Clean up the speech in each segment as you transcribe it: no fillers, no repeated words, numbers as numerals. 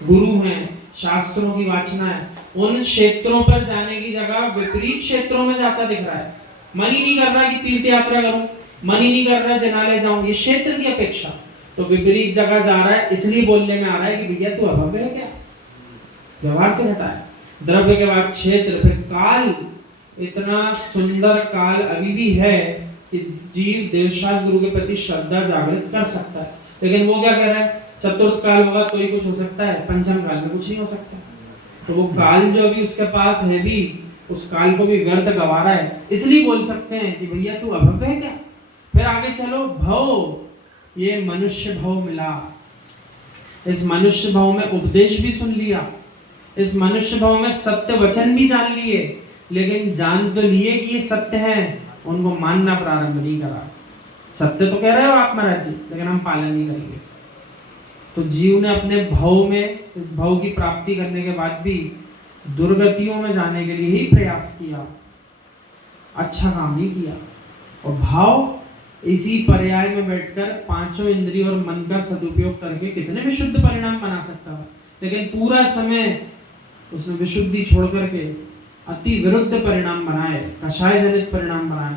गुरु हैं, शास्त्रों की वाचना है, उन क्षेत्रों पर जाने की जगह विपरीत क्षेत्रों में जाता दिख रहा है। मन ही नहीं कर रहा कि तीर्थ यात्रा करूं, मन ही नहीं कर रहा जनालय जाऊं, ये क्षेत्र की अपेक्षा, तो विपरीत जगह जा रहा है। इसलिए बोलने में आ रहा है कि भैया तू अभव्य है क्या, व्यवहार से हटा है। द्रव्य के बाद क्षेत्र, फिर काल। इतना सुंदर काल अभी भी है कि जीव देवशास्त्र गुरु के प्रति श्रद्धा जागृत कर सकता है। लेकिन वो क्या कह रहा है, चतुर्थ काल होगा तो ही कुछ हो सकता है, पंचम काल में कुछ नहीं हो सकता। तो वो काल जो अभी उसके पास है भी, उस काल को भी व्यर्थ गवा रहा है। इसलिए बोल सकते हैं कि भैया तू अभव्य है क्या। फिर आगे चलो, भव, ये मनुष्य भव मिला। इस मनुष्य भव में उपदेश भी सुन लिया, इस मनुष्य भव में सत्य वचन भी जान लिए, लेकिन जान तो लिए कि ये सत्य है, उनको मानना प्रारंभ नहीं करा। सत्य तो कह रहे हो आप महाराज जी, लेकिन हम पालन नहीं करेंगे इसका। तो जीव ने अपने भव में, इस भव की प्राप्ति करने के बाद भी दुर्गतियों में जाने के लिए ही प्रयास किया, अच्छा काम नहीं किया। और भाव, इसी पर्याय में बैठकर पांचों इंद्रियों और मन का सदुपयोग करके कितने विशुद्ध परिणाम बना सकता था, लेकिन पूरा समय उसने विशुद्धि छोड़ करके अति विरुद्ध परिणाम बनाए, कषाय जनित परिणाम बनाए,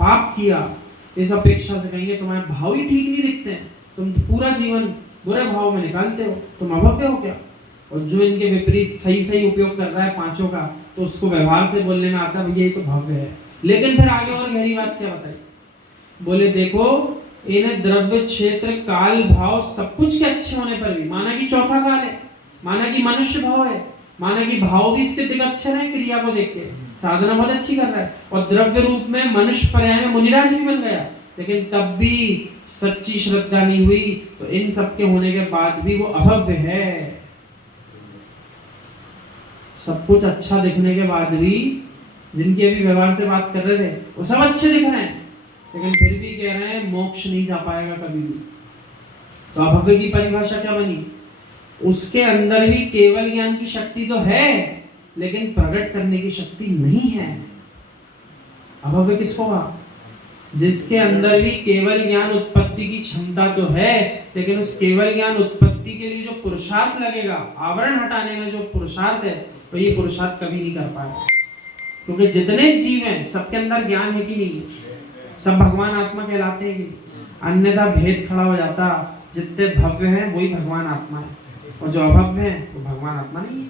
पाप किया। इस अपेक्षा से कहेंगे तुम्हारे भाव ही ठीक नहीं दिखते हैं, तुम पूरा जीवन बुरे भाव में निकालते हो, तुम अभव्य हो क्या। और जो इनके विपरीत सही सही उपयोग कर रहा है पांचों का, तो उसको व्यवहार से बोलने में आता है भैया ये तो भव्य है। लेकिन फिर आगे और गहरी बात क्या बताई, बोले देखो इन द्रव्य क्षेत्र काल भाव सब कुछ के अच्छे होने पर भी, माना कि चौथा काल है, माना कि मनुष्य भाव है, माना कि भाव भी इसके दिग्गच्छर है, क्रिया को देख के साधना बहुत अच्छी कर रहा है, और द्रव्य रूप में मनुष्य पर्याय में मुनिराज भी बन गया, लेकिन तब भी सच्ची श्रद्धा नहीं हुई। तो इन सब के होने के बाद भी वो अभव्य है। सब कुछ अच्छा दिखने के बाद भी, जिनके अभी व्यवहार से बात कर रहे थे वो सब अच्छे दिख रहे हैं, लेकिन फिर भी कह रहे हैं मोक्ष नहीं जा पाएगा कभी भी। तो अभव्य की परिभाषा क्या बनी, उसके अंदर भी केवल ज्ञान की शक्ति तो है, लेकिन प्रकट करने की शक्ति नहीं है। अभव्य किसको कहा, जिसके अंदर भी केवल ज्ञान उत्पत्ति की क्षमता तो है, लेकिन उस केवल ज्ञान उत्पत्ति के लिए जो पुरुषार्थ लगेगा, आवरण हटाने में जो पुरुषार्थ है, तो ये पुरुषार्थ कभी नहीं कर पाएगा। क्योंकि जितने जीव हैं सबके अंदर ज्ञान है कि नहीं, सब भगवान आत्मा कहलाते हैं कि, अन्यथा भेद खड़ा हो जाता, जितने भव्य हैं वही भगवान आत्मा है, और जो अभव्य है वो भगवान आत्मा नहीं है।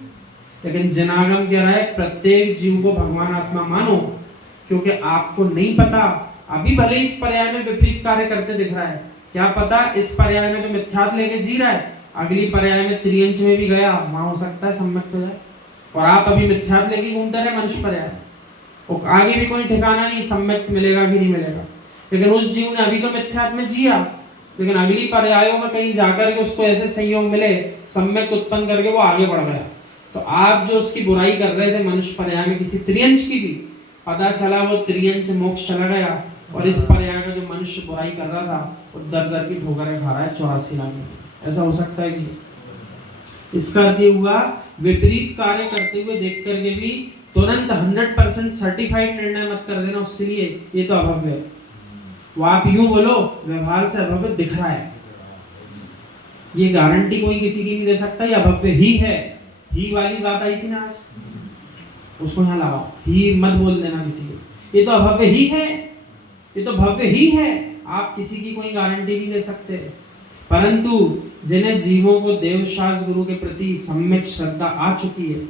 लेकिन जनागम कह रहा है प्रत्येक जीव को भगवान आत्मा मानो, क्योंकि आपको नहीं पता, अभी भले इस पर्याय में विपरीत कार्य करते दिख रहा है, क्या पता इस पर्याय में तो मिथ्यात लेके जी रहा है, अगली पर्याय में त्रियंच में भी गया, वहां हो सकता है सम्यक हो जाए, और आप अभी मिथ्यात लेके घूमते रहे मनुष्य पर्याय, और आगे भी कोई ठिकाना नहीं सम्यक मिलेगा कि नहीं मिलेगा। लेकिन उस जीव ने अभी तो मिथ्यात में जिया, लेकिन अगली पर्यायों में कहीं जाकर के उसको ऐसे संयोग मिले, सम्यक उत्पन्न करके वो आगे बढ़ गया। तो आप जो उसकी बुराई कर रहे थे मनुष्य पर्याय में किसी त्रियंच की भी, पता चला वो त्रियंच मोक्ष चला गया, और इस पर्याय में जो मनुष्य बुराई कर रहा था वो दर दर की ठोकरें खा रहा है 84 लाख में। ऐसा हो सकता है कि, इसका अर्थ ये हुआ विपरीत कार्य करते हुए देख करके भी तुरंत 100% सर्टिफाइड निर्णय मत कर देना उसके लिए ये तो अभव्य है। वो आप यूं बोलो व्यवहार से अभव्य दिख रहा है, ये गारंटी कोई किसी की नहीं दे सकता, ये अभव्य ही है। ही वाली बात आई थी ना आज, उसको यहाँ लगाओ, ही मत बोल देना किसी को, ये तो अभव्य ही है, ये तो भव्य ही है, आप किसी की कोई गारंटी नहीं दे सकते। परंतु जिन्हें जीवों को देवशास्त्र गुरु के प्रति सम्यक श्रद्धा आ चुकी है,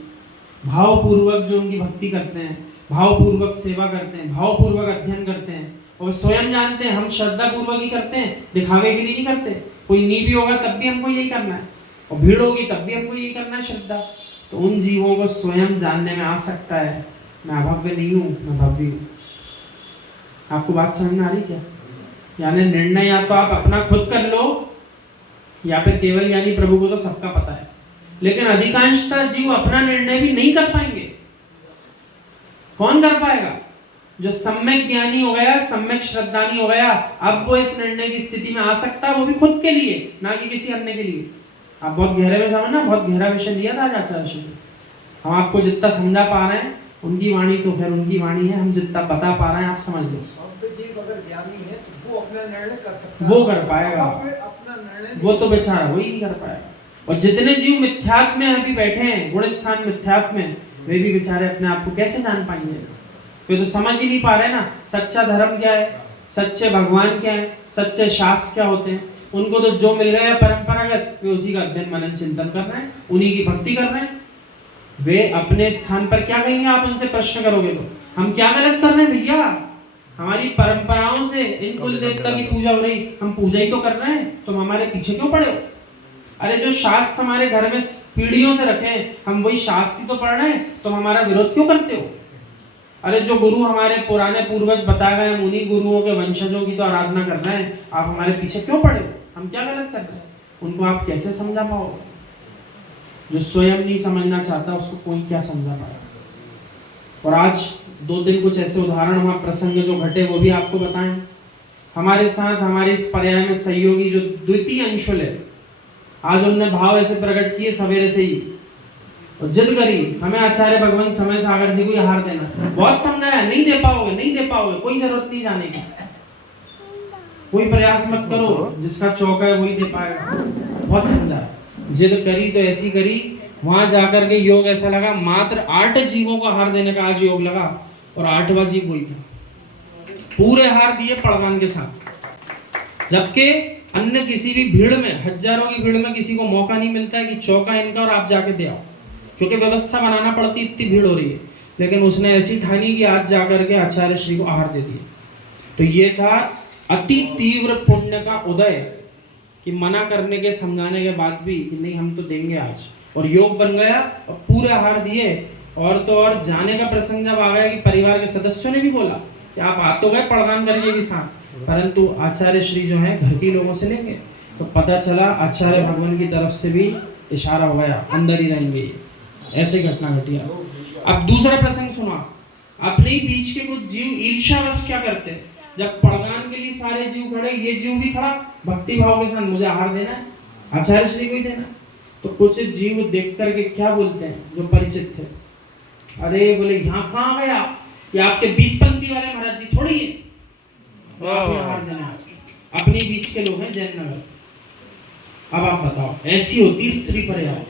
भावपूर्वक जो उनकी भक्ति करते हैं, भावपूर्वक सेवा करते हैं, भावपूर्वक अध्ययन करते हैं, और स्वयं जानते हैं हम श्रद्धा पूर्वक ही करते हैं, दिखावे के लिए नहीं करते। कोई नी भी होगा तब भी हमको यही करना है, और भीड़ होगी तब भी हमको यही करना है श्रद्धा। तो उन जीवों को स्वयं जानने में आ सकता है मैं अभव्य नहीं हूँ, मैं भव्य हूँ। आपको बात समझ में आ रही क्या? यानी निर्णय या तो आप अपना खुद कर लो, या फिर केवल यानी प्रभु को तो सबका पता है, लेकिन अधिकांशतः जीव अपना निर्णय भी नहीं कर पाएंगे। कौन कर पाएगा? जो सम्यक ज्ञानी हो गया, सम्यक श्रद्धानी हो गया, अब वो इस निर्णय की स्थिति में आ सकता है, वो भी खुद के लिए, ना कि किसी अन्य के लिए। आप बहुत गहरे में समझना, बहुत गहरा विषय लिया था आज आचार्य जी ने। हम आपको जितना समझा पा रहे हैं, उनकी वाणी तो खैर उनकी वाणी है, हम जितना बता पा रहे हैं आप समझ लो। जीव अगर ज्ञानी है तो वो अपना निर्णय कर सकता है, वो कर पाएगा, अपना निर्णय वो तो बेचारा वही नहीं कर पाएगा। और जितने जीव मिथ्यात्व में अभी बैठे हैं, गुण स्थान मिथ्यात्व में, वे भी बेचारे अपने आप को कैसे जान पाएंगे? वे तो समझ ही नहीं पा रहे ना सच्चा धर्म क्या है, सच्चे भगवान क्या है, सच्चे शास्त्र क्या होते हैं। उनको तो जो मिल गया परंपरागत, वे उसी का अध्ययन मनन चिंतन कर रहे हैं, उन्हीं की भक्ति कर रहे हैं। वे अपने स्थान पर क्या कहेंगे? आप उनसे प्रश्न करोगे तो हम क्या गलत कर रहे हैं भैया? हमारी परंपराओं से इन कुल देवता की पूजा हो रही, हम पूजा ही तो कर रहे हैं, तुम हमारे पीछे क्यों पड़े हो? अरे जो शास्त्र हमारे घर में पीढ़ियों से रखे हैं, हम वही शास्त्र ही तो पढ़ रहे हैं, तुम हमारा विरोध क्यों करते हो? अरे जो गुरु हमारे पुराने पूर्वज बताए गए, हम उन्हीं गुरुओं के वंशजों की तो आराधना कर रहे हैं, आप हमारे पीछे क्यों पड़े हो? हम क्या गलत कर रहे हैं? उनको आप कैसे समझा पाओगे? जो स्वयं नहीं समझना चाहता उसको कोई क्या समझा पाएगा? और आज 2 दिन कुछ ऐसे उदाहरण वहां प्रसंग जो घटे वो भी आपको बताएं। हमारे साथ हमारे इस पर्याय में सहयोगी जो द्वितीय अंशुल है, आज उन्होंने भाव ऐसे प्रकट किए सवेरे से ही और जिद करी हमें आचार्य भगवान समय सागर जी को ही हार देना। बहुत समझाया, नहीं दे पाओगे, नहीं दे पाओगे, कोई जरूरत नहीं जाने की, कोई प्रयास मत करो, जिसका चौका है वही दे पाएगा। बहुत समझाया, जिद करी तो ऐसी करी, वहां जाकर के योग ऐसा लगा मात्र 8 जीवों को हार देने का आज योग लगा और 8वां जीव वही था। पूरे हार दिए पड़वान के साथ, जबकि अन्य किसी भी भीड़ में, हजारों की भीड़ में किसी को मौका नहीं मिलता है कि चौका इनका और आप जाके दे आओ, क्योंकि व्यवस्था बनाना पड़ती, इतनी भीड़ हो रही है। लेकिन उसने ऐसी ठानी कि आज जाकर के आचार्य श्री को आहार दे दिए। तो ये था अति तीव्र पुण्य का उदय कि मना करने के, समझाने के बाद भी कि नहीं हम तो देंगे आज, और योग बन गया और पूरे आहार दिए। और तो और जाने का प्रसंग जब आ गया कि परिवार के सदस्यों ने भी बोला कि आप आ तो गए पड़वान करके भी साथ, परंतु आचार्य श्री जो है घर के लोगों से लेंगे। तो पता चला आचार्य भगवान की तरफ से भी इशारा हो गया, अंदर ही रहेंगे। ऐसे घटना घटी। अब दूसरा प्रसंग सुना, अपने ही बीच के कुछ जीव ईर्ष्यावश क्या करते हैं, जब पड़गान के लिए सारे जीव खड़े, ये जीव भी खड़ा भक्ति भाव के साथ, मुझे आहार देना है, आचार्य श्री को ही देना। तो कुछ जीव देख करके क्या बोलते हैं जो परिचित थे, अरे बोले यहाँ कहाँ गया, ये आपके 20 पंक्ति वाले महाराज जी थोड़ी है, आहार देना है। अपने बीच के लोग हैं जैन नगर। अब आप बताओ, ऐसी होती स्त्री पर्याय,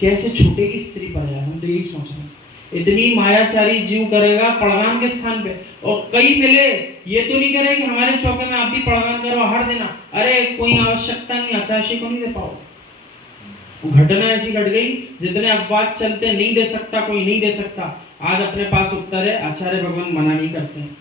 कैसे छूटेगी स्त्री पर्याय? हम तो यही सोच रहे हैं, इतनी मायाचारी जीव करेगा पड़गान के स्थान पे, और कई मिले ये तो नहीं करे कि हमारे चौके में आप भी पड़गान करो, आहार देना। अरे कोई आवश्यकता नहीं, आचार्य को नहीं दे पाओ। घटना ऐसी घट गई, जितने अपवाद चलते नहीं दे सकता कोई, नहीं दे सकता। आज अपने पास उत्तर है, आचार्य भगवान मना नहीं करते हैं।